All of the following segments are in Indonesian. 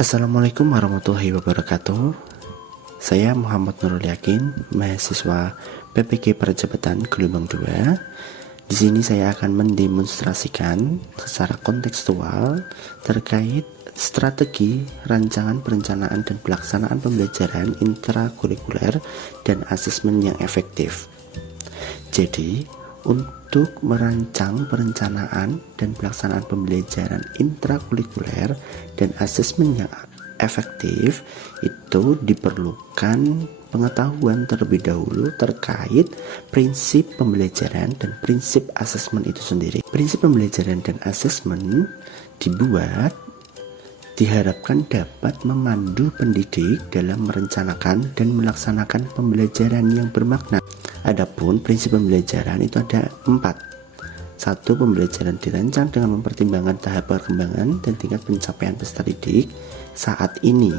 Assalamualaikum warahmatullahi wabarakatuh. Saya Muhammad Nurul Yakin, mahasiswa PPG Percepatan Gelombang 2. Di sini saya akan mendemonstrasikan secara kontekstual terkait strategi, rancangan, perencanaan, dan pelaksanaan pembelajaran intrakurikuler dan asesmen yang efektif. Jadi, untuk merancang perencanaan dan pelaksanaan pembelajaran intrakurikuler dan asesmen yang efektif itu diperlukan pengetahuan terlebih dahulu terkait prinsip pembelajaran dan prinsip asesmen itu sendiri. Prinsip pembelajaran dan asesmen diharapkan dapat memandu pendidik dalam merencanakan dan melaksanakan pembelajaran yang bermakna. Adapun prinsip pembelajaran itu ada 4. 1. Pembelajaran dirancang dengan mempertimbangkan tahap perkembangan dan tingkat pencapaian peserta didik saat ini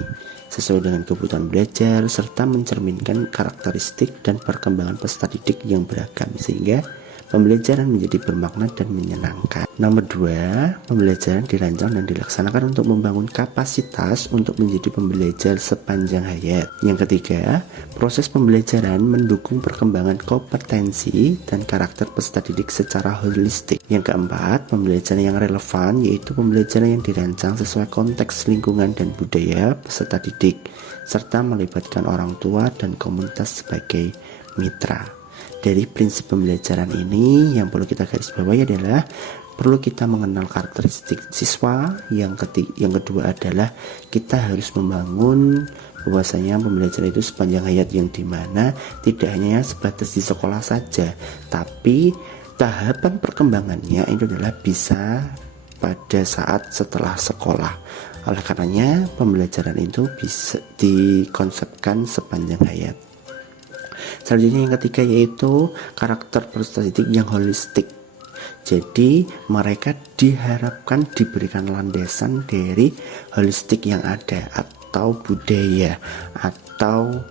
sesuai dengan kebutuhan belajar serta mencerminkan karakteristik dan perkembangan peserta didik yang beragam sehingga pembelajaran menjadi bermakna dan menyenangkan. Nomor 2, pembelajaran dirancang dan dilaksanakan untuk membangun kapasitas untuk menjadi pembelajar sepanjang hayat. Yang ketiga, proses pembelajaran mendukung perkembangan kompetensi dan karakter peserta didik secara holistik. Yang keempat, pembelajaran yang relevan yaitu pembelajaran yang dirancang sesuai konteks lingkungan dan budaya peserta didik serta melibatkan orang tua dan komunitas sebagai mitra. Dari prinsip pembelajaran ini yang perlu kita garis bawahi adalah perlu kita mengenal karakteristik siswa. Yang kedua adalah kita harus membangun bahwasanya pembelajaran itu sepanjang hayat yang dimana tidak hanya sebatas di sekolah saja, tapi tahapan perkembangannya itu adalah bisa pada saat setelah sekolah. Oleh karenanya pembelajaran itu bisa dikonsepkan sepanjang hayat. Selanjutnya yang ketiga yaitu karakter peserta didik yang holistik. Jadi mereka diharapkan diberikan landasan dari holistik yang ada atau budaya atau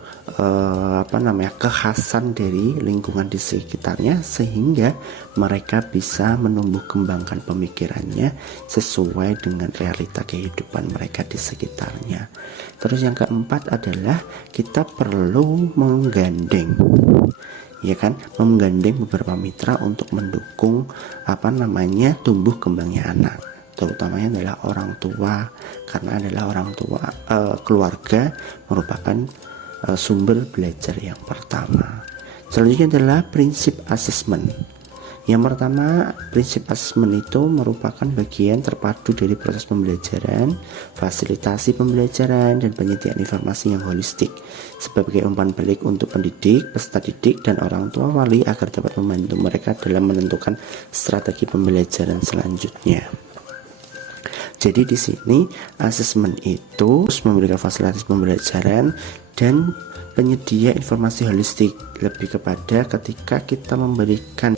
kekhasan dari lingkungan di sekitarnya sehingga mereka bisa menumbuh kembangkan pemikirannya sesuai dengan realita kehidupan mereka di sekitarnya. Terus yang keempat adalah kita perlu menggandeng beberapa mitra untuk mendukung tumbuh kembangnya anak, terutamanya adalah orang tua, karena keluarga merupakan sumber belajar yang pertama. Selanjutnya adalah prinsip asesmen. Yang pertama, prinsip asesmen itu merupakan bagian terpadu dari proses pembelajaran, fasilitasi pembelajaran, dan penyediaan informasi yang holistik sebagai umpan balik untuk pendidik, peserta didik, dan orang tua wali agar dapat membantu mereka dalam menentukan strategi pembelajaran selanjutnya. Jadi di sini asesmen itu memberikan fasilitas pembelajaran dan penyedia informasi holistik, lebih kepada ketika kita memberikan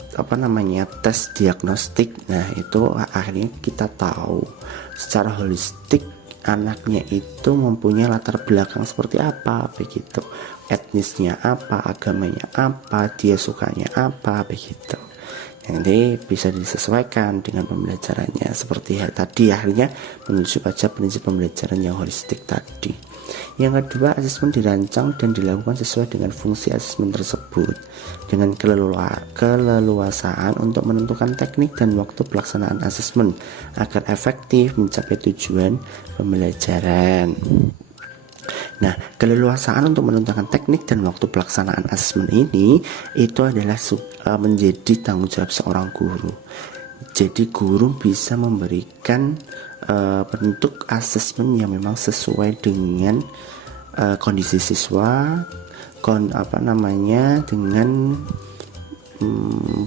tes diagnostik. Nah, itu akhirnya kita tahu secara holistik anaknya itu mempunyai latar belakang seperti apa begitu, etnisnya apa, agamanya apa, dia sukanya apa begitu. Nanti bisa disesuaikan dengan pembelajarannya seperti tadi, akhirnya menuju pada prinsip pembelajaran yang holistik tadi. Yang kedua, asesmen dirancang dan dilakukan sesuai dengan fungsi asesmen tersebut dengan keleluasaan untuk menentukan teknik dan waktu pelaksanaan asesmen agar efektif mencapai tujuan pembelajaran. Nah, keleluasaan untuk menentukan teknik dan waktu pelaksanaan asesmen ini itu adalah menjadi tanggung jawab seorang guru. Jadi guru bisa memberikan bentuk asesmen yang memang sesuai dengan kondisi siswa, dengan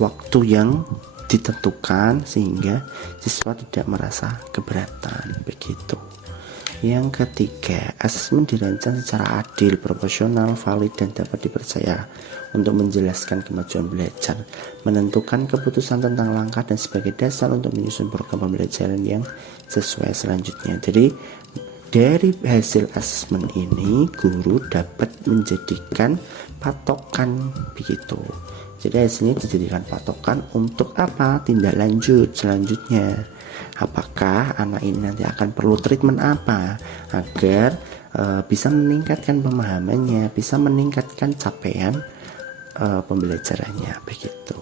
waktu yang ditentukan sehingga siswa tidak merasa keberatan begitu. Yang ketiga, asesmen dirancang secara adil, proporsional, valid, dan dapat dipercaya untuk menjelaskan kemajuan belajar, menentukan keputusan tentang langkah dan sebagai dasar untuk menyusun program pembelajaran yang sesuai selanjutnya. Jadi dari hasil asesmen ini guru dapat menjadikan patokan begitu. Jadi hasilnya dijadikan patokan untuk tindak lanjut selanjutnya. Apakah anak ini nanti akan perlu treatment apa agar bisa meningkatkan pemahamannya, bisa meningkatkan capaian pembelajarannya, begitu.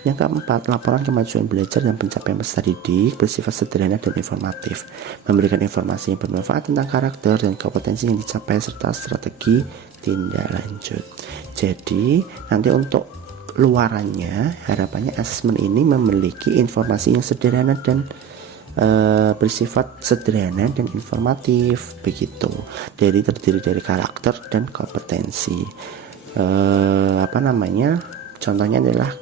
Yang keempat, laporan kemajuan belajar dan pencapaian peserta didik bersifat sederhana dan informatif, memberikan informasi yang bermanfaat tentang karakter dan kompetensi yang dicapai serta strategi tindak lanjut. Jadi nanti untuk luarannya, harapannya asesmen ini memiliki informasi yang sederhana dan bersifat sederhana dan informatif, begitu. Jadi terdiri dari karakter dan kompetensi. Contohnya adalah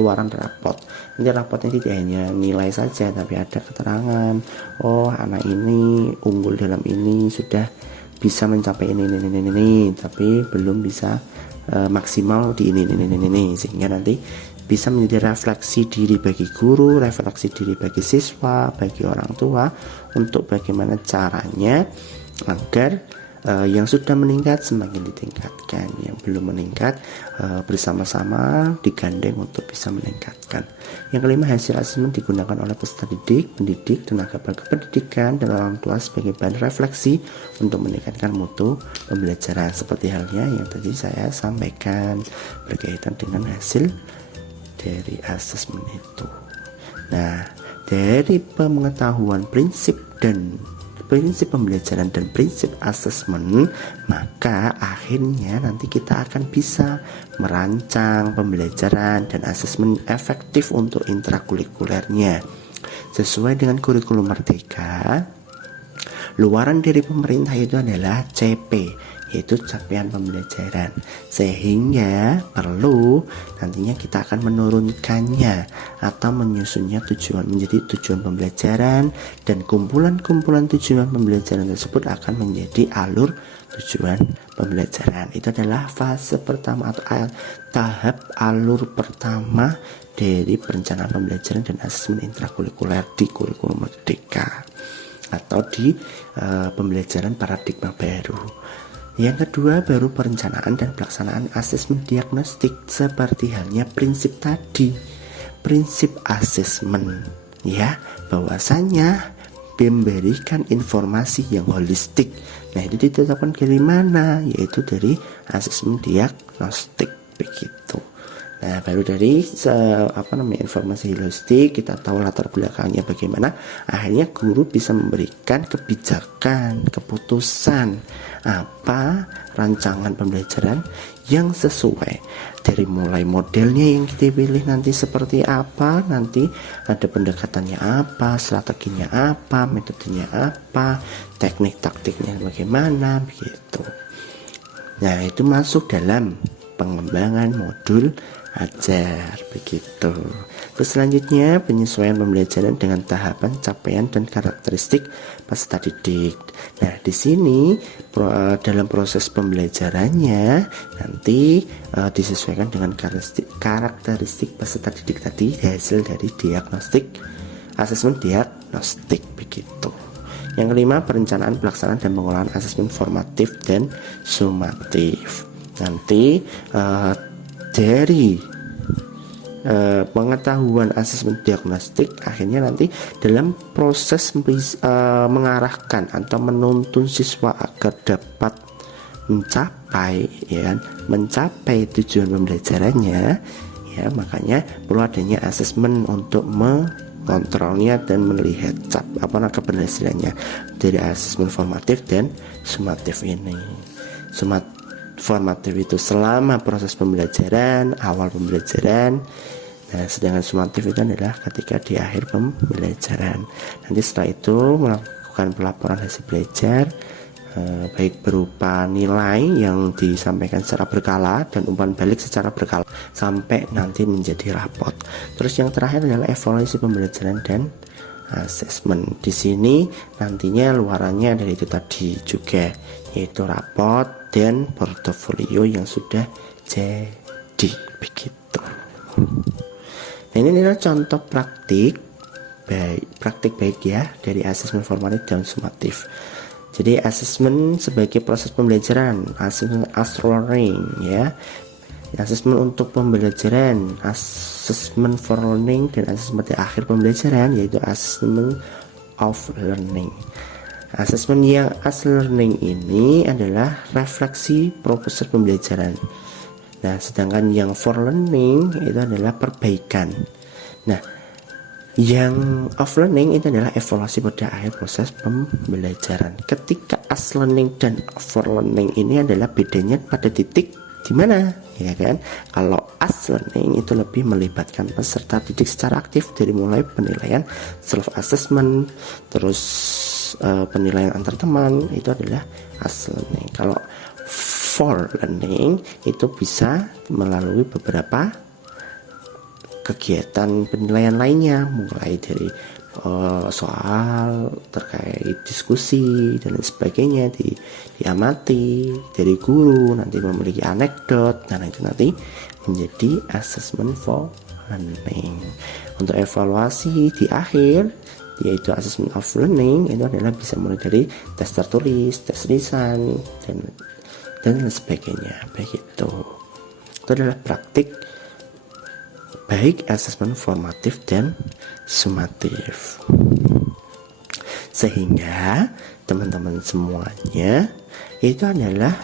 luaran rapot. Nanti rapotnya tidak hanya nilai saja, tapi ada keterangan. Oh, anak ini unggul dalam ini, sudah bisa mencapai ini, tapi belum bisa maksimal di ini. Sehingga nanti bisa menjadi refleksi diri bagi guru, refleksi diri bagi siswa, bagi orang tua, untuk bagaimana caranya agar yang sudah meningkat semakin ditingkatkan, yang belum meningkat bersama-sama digandeng untuk bisa meningkatkan. Yang kelima, hasil asesmen digunakan oleh peserta didik, pendidik, tenaga pendidikan, dan orang tua sebagai bahan refleksi untuk meningkatkan mutu pembelajaran, seperti halnya yang tadi saya sampaikan berkaitan dengan hasil dari asesmen itu. Nah, dari pengetahuan prinsip pembelajaran dan prinsip asesmen, maka akhirnya nanti kita akan bisa merancang pembelajaran dan asesmen efektif untuk intrakurikulernya sesuai dengan kurikulum Merdeka. Luaran dari pemerintah itu adalah CP, yaitu capaian pembelajaran, sehingga perlu nantinya kita akan menurunkannya atau menyusunnya menjadi tujuan pembelajaran, dan kumpulan-kumpulan tujuan pembelajaran tersebut akan menjadi alur tujuan pembelajaran. Itu adalah fase pertama atau tahap alur pertama dari perencanaan pembelajaran dan asesmen intrakurikuler di kurikulum Merdeka atau di pembelajaran paradigma baru. Yang kedua, baru perencanaan dan pelaksanaan asesmen diagnostik, seperti halnya prinsip tadi, prinsip asesmen, ya, bahwasanya memberikan informasi yang holistik. Nah, itu ditetapkan dari mana? Yaitu dari asesmen diagnostik, begitu. Nah, baru dari informasi holistik, kita tahu latar belakangnya bagaimana, akhirnya guru bisa memberikan kebijakan, keputusan apa rancangan pembelajaran yang sesuai, dari mulai modelnya yang kita pilih nanti seperti apa, nanti ada pendekatannya apa, strateginya apa, metodenya apa, teknik taktiknya bagaimana, begitu. Nah, itu masuk dalam pengembangan modul ajar, begitu. Terus selanjutnya, penyesuaian pembelajaran dengan tahapan, capaian, dan karakteristik peserta didik. Nah, di sini dalam proses pembelajarannya nanti disesuaikan dengan karakteristik peserta didik tadi, hasil dari diagnostik, asesmen diagnostik, begitu. Yang kelima, perencanaan, pelaksanaan, dan pengolahan asesmen formatif dan sumatif. Nanti dari pengetahuan asesmen diagnostik, akhirnya nanti dalam proses mengarahkan atau menuntun siswa agar dapat mencapai tujuan pembelajarannya, ya, makanya perlu adanya asesmen untuk mengontrolnya dan melihat keberhasilannya dari asesmen formatif dan sumatif ini. Formatif itu selama proses pembelajaran, awal pembelajaran. Nah, sedangkan sumatif itu adalah ketika di akhir pembelajaran. Nanti setelah itu melakukan pelaporan hasil belajar, baik berupa nilai yang disampaikan secara berkala dan umpan balik secara berkala sampai nanti menjadi rapot. Terus yang terakhir adalah evaluasi pembelajaran dan asesmen. Di sini nantinya luarannya dari itu tadi juga, yaitu rapot dan portofolio yang sudah jadi, begitu. Nah, ini adalah contoh praktik baik ya dari asesmen formatif dan sumatif. Jadi asesmen sebagai proses pembelajaran, asesmen as learning, ya. Asesmen untuk pembelajaran, asesmen for learning, dan asesmen di akhir pembelajaran yaitu asesmen of learning. Asesmen yang as learning ini adalah refleksi proses pembelajaran. Nah, sedangkan yang for learning itu adalah perbaikan. Nah, yang of learning itu adalah evaluasi pada akhir proses pembelajaran. Ketika as learning dan for learning ini adalah bedanya pada titik di mana, ya kan? Kalau as learning itu lebih melibatkan peserta didik secara aktif dari mulai penilaian self assessment, terus penilaian antar teman, itu adalah as learning. Kalau for learning itu bisa melalui beberapa kegiatan penilaian lainnya, mulai dari soal terkait diskusi dan lain sebagainya, diamati dari guru, nanti memiliki anekdot. Nah, itu nanti menjadi assessment for learning. Untuk evaluasi di akhir yaitu assessment of learning itu adalah bisa mulai dari tes tertulis, tes lisan, dan lain sebagainya. Begitu. Itu adalah praktik baik asesmen formatif dan sumatif. Sehingga teman-teman semuanya itu adalah